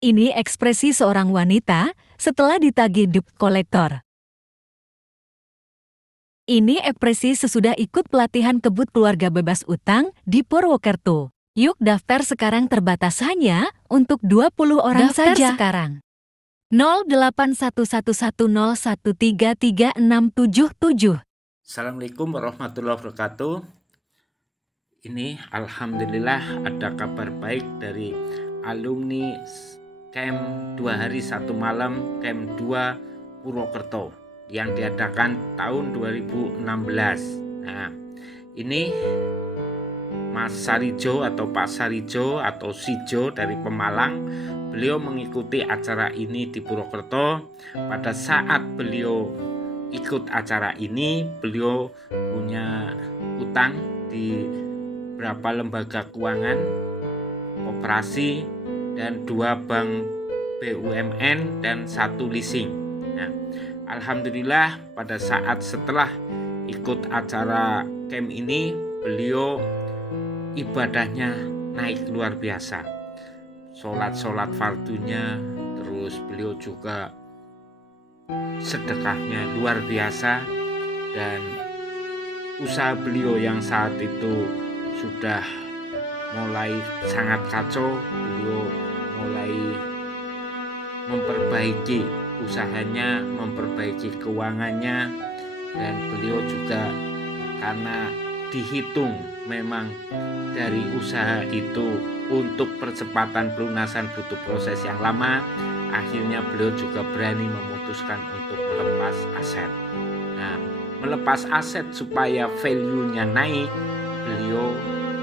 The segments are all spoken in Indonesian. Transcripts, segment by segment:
Ini ekspresi seorang wanita setelah ditagih debt kolektor. Ini ekspresi sesudah ikut pelatihan kebut keluarga bebas utang di Purwokerto. Yuk daftar sekarang, terbatas hanya untuk 20 orang Daftar saja. Sekarang 081110133677. Assalamualaikum warahmatullahi wabarakatuh. Ini alhamdulillah ada kabar baik dari alumni Camp 2 hari 1 malam Camp 2 Purwokerto yang diadakan tahun 2016. Nah, ini Mas Sarijo atau Pak Sarijo atau Sijo dari Pemalang. Beliau mengikuti acara ini di Purwokerto. Pada saat beliau ikut acara ini, beliau punya utang di beberapa lembaga keuangan, koperasi, dan 2 bank BUMN dan 1 leasing. Nah, alhamdulillah pada saat setelah ikut acara camp ini, beliau ibadahnya naik luar biasa. Sholat fardunya, terus beliau juga sedekahnya luar biasa, dan usaha beliau yang saat itu sudah mulai sangat kacau, beliau mulai memperbaiki usahanya, memperbaiki keuangannya, dan beliau juga karena dihitung memang dari usaha itu untuk percepatan pelunasan butuh proses yang lama, akhirnya beliau juga berani memutuskan untuk melepas aset. Nah, melepas aset supaya value-nya naik, beliau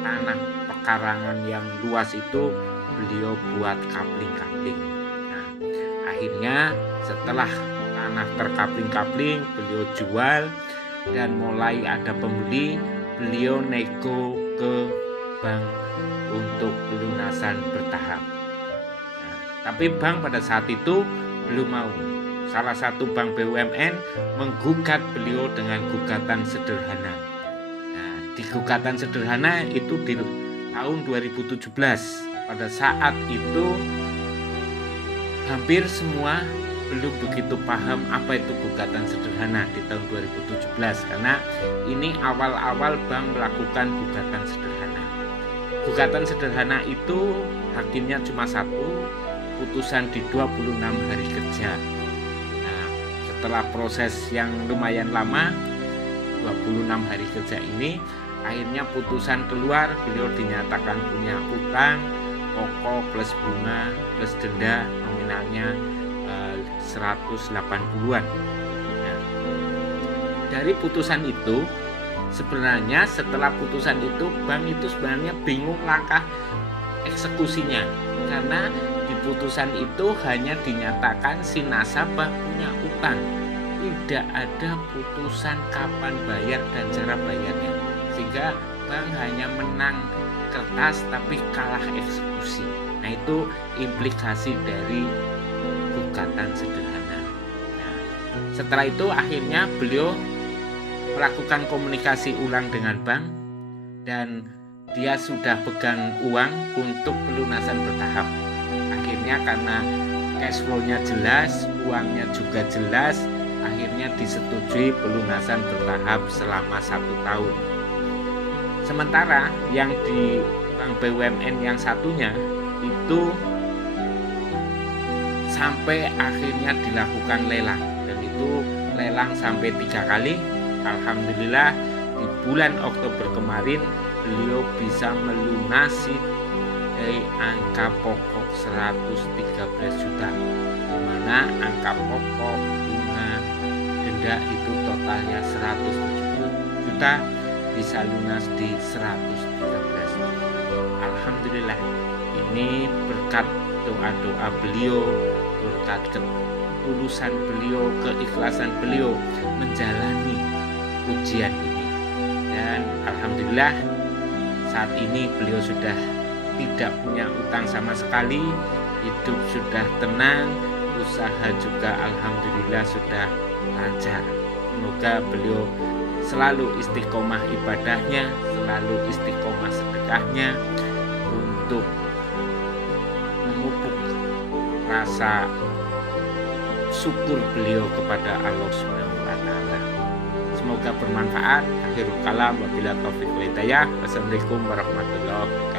tanah pekarangan yang luas itu beliau buat kapling-kapling. Nah, akhirnya setelah tanah terkapling-kapling, beliau jual dan mulai ada pembeli, beliau nego ke bank untuk pelunasan bertahap. Nah, tapi bank pada saat itu belum mau. Salah satu bank BUMN menggugat beliau dengan gugatan sederhana. Nah, di gugatan sederhana itu di tahun 2017. Pada saat itu hampir semua belum begitu paham apa itu gugatan sederhana di tahun 2017, karena ini awal-awal bank melakukan gugatan sederhana. Gugatan sederhana itu hakimnya cuma 1, putusan di 26 hari kerja. Nah, setelah proses yang lumayan lama, 26 hari kerja ini, akhirnya putusan keluar, beliau dinyatakan punya utang pokok plus bunga plus denda nominalnya 180-an. Nah, dari putusan itu sebenarnya setelah putusan itu bank itu sebenarnya bingung langkah eksekusinya, karena di putusan itu hanya dinyatakan si nasabah punya utang, tidak ada putusan kapan bayar dan cara bayarnya, sehingga bank hanya menang kertas tapi kalah eksekusi. Nah, itu implikasi dari gugatan sederhana. Nah, setelah itu akhirnya beliau melakukan komunikasi ulang dengan bank, dan dia sudah pegang uang untuk pelunasan bertahap. Akhirnya karena cash flow-nya jelas, uangnya juga jelas, akhirnya disetujui pelunasan bertahap selama 1 tahun. Sementara yang di bank BUMN yang satunya itu sampai akhirnya dilakukan lelang, dan itu lelang sampai 3 kali. Alhamdulillah di bulan Oktober kemarin beliau bisa melunasi dari angka pokok 113 juta, di mana angka pokok, bunga, denda itu totalnya 170 juta, bisa lunas di 113 juta. Alhamdulillah, ini berkat doa-doa beliau, berkat ketulusan beliau, keikhlasan beliau menjalani ujian ini. Dan alhamdulillah saat ini beliau sudah tidak punya utang sama sekali, hidup sudah tenang, usaha juga alhamdulillah sudah lancar. Semoga beliau selalu istiqomah ibadahnya, selalu istiqomah sedekahnya untuk memupuk rasa syukur beliau kepada Allah Subhanahu wa taala. Semoga bermanfaat. Akhirul kalam, wabillahi taufiq wal hidayah. Wassalamualaikum warahmatullahi wabarakatuh.